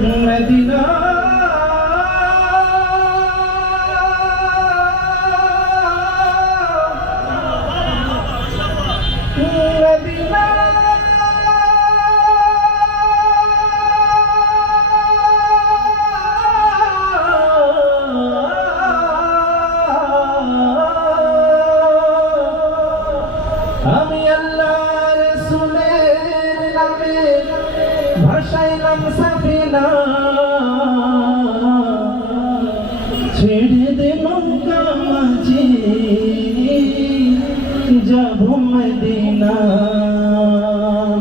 Medina Medina আমি আল্লাহ রাসূলের নামে ভাসাইলাম সাফিনা ছেড়ে দে নৌকা মাঝি যাব মদিনা।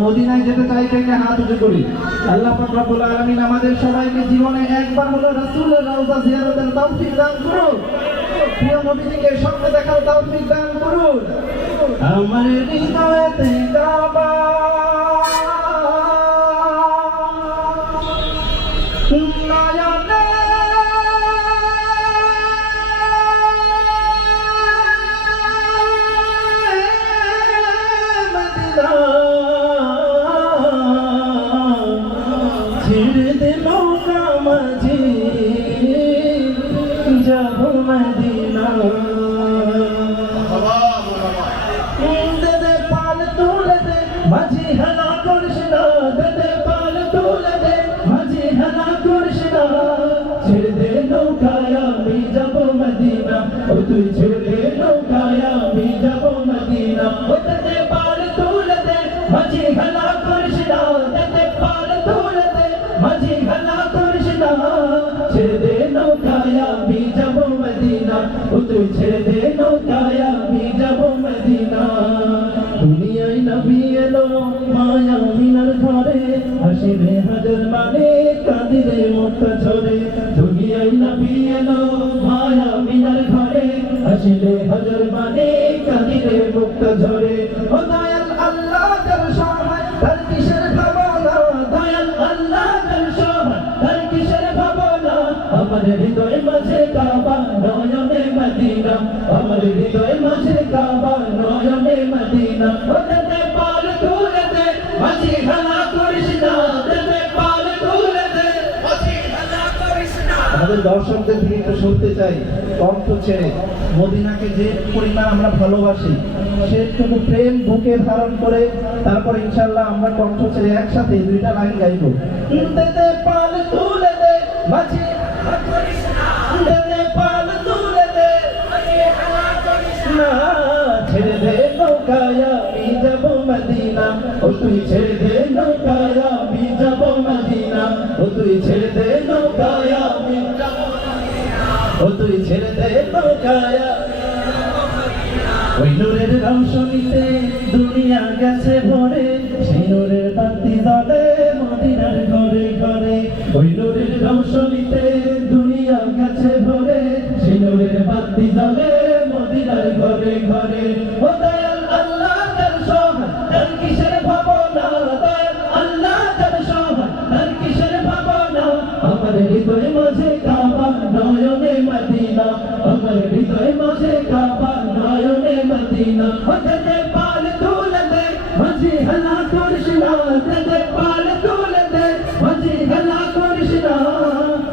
মদিনায় যেতে চাই থেকে হাত উঁচু করি। আল্লাহ পাক রব্বুল আলামিন আমাদের সবাইকে জীবনে একবার হলো রাসূলের রওজা জিয়ারতের তৌফিক দান করুন। প্রিয় নবীজিকে সঙ্গে দেখার তৌফিক দান করুন। আমার হৃদয়েতে কাবা নয়নে মদিনা ছেড়ে দে নৌকা মাঝি যাব মদিনা। মাঝি হেলা করিস না দে পাল তুলে দে মাঝি হেলা করিস না ছেড়ে দে নৌকায় আমি যাব মদিনা ও তুই ছেড়ে দে নৌকায় আমি যাব মদিনা ও দে পাল তুলে দে মাঝি হেলা করিস না দে পাল তুলে দে মাঝি হেলা করিস না ছেড়ে দে নৌকায় আমি যাব মদিনা ও তুই ছেড়ে দে নৌকায় আমি যাব মদিনা। দুনিয়ায় নবী এলো মায়া মিনার ঘরে হাসিলে হাজার মানে কাঁদিলে মুক্তা ঝরে। দুনিয়ায় নবী এলো মায়া মিনার ঘরে হাসিলে হাজার মানে কাঁদিলে মুক্তা ঝরে। ও দয়াল আল্লাহ তার সহায় তার কিসের ভাবনা দয়াল আল্লাহ তার সহায় তার কিসের ভাবনা। আমার হৃদয় মাঝে কাবা নয়নে মদিনা আমার হৃদয় মাঝে কাবা নয়নে মদিনা। ও দে পাল তুলে দে মাঝি হেলা করিস না দে পাল তুলে দে মাঝি হেলা করিস না। আমাদের দর্শকদের থেকে একটু শুনতে চাই কণ্ঠ ছেড়ে মদিনাকে যে পরিমাণ আমরা ভালোবাসি সেটুকু প্রেম বুকে ধারণ করে তারপর ইনশাআল্লাহ আমরা কণ্ঠ ছেড়ে একসাথে দুইটা লাইন গাইব। দে পাল তুলে দে মাঝি হেলা করিস না দে পাল তুলে দে মাঝি হেলা করিস না ছেড়ে দে নৌকায় আমি যাব মদিনা ও তুই ছেড়ে দে নৌকায় আমি যাব মদিনা ও তুই ছেড়ে দে নৌকায় আমি যাব মদিনা ও তুই ছেড়ে দে নৌকায়। ওই নূরের রৌশনীতে দুনিয়া গেছে ভরে সেই নূরের বাতি জ্বলে মদিনার ঘরে ঘরে। ওই নূরের রৌশনীতে দুনিয়া গেছে ভরে সেই নূরের বাতি জ্বলে মদিনার ঘরে ঘরে। ও দয়াল আল্লাহ তার সহায় তার কিসের ভাবনা দয়াল আল্লাহ তার সহায় তার কিসের ভাবনা। আমার হৃদয় মাঝে কাবা নয়নে মদিনা আমার হৃদয় মাঝে কাবা নয়নে মদিনা। ও দে পাল তুলে দে মাঝি হেলা করিস না দে পাল তুলে দে মাঝি হেলা করিস না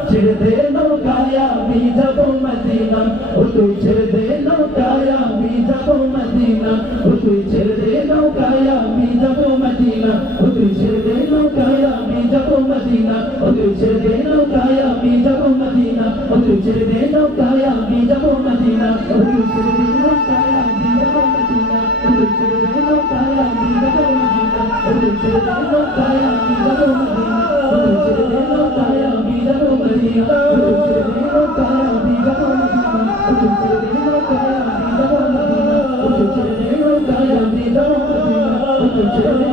ছেড়ে দে নৌকায় আমি যাব মদিনা ও তুই ছেড়ে দে নৌকায় আমি যাব মদিনা ও তুই ছেড়ে দে নৌকায় আমি যাব মদিনা ও তুই ছেড়ে দে নৌকায় আমি যাব মদিনা ও তুই ছেড়ে দে নৌকায় আমি যাব মদিনা ও তুই ছেড়ে দে নৌকায় আমি যাব মদিনা ও তুই ছেড়ে দে নৌকায় আমি যাব মদিনা ও তুই ছেড়ে দে নৌকায় আমি যাব মদিনা ও তুই ছেড়ে দে নৌকায় আমি যাব মদিনা ও তুই ছেড়ে দে নৌকায় আমি যাব মদিনা ও তুই ছেড়ে দে নৌকায় আমি যাব মদিনা ও তুই ছেড়ে দে নৌকায় আমি যাব মদিনা ও তুই ছেড়ে দে নৌকায় আমি যাব মদিনা ও তুই ছেড়ে দে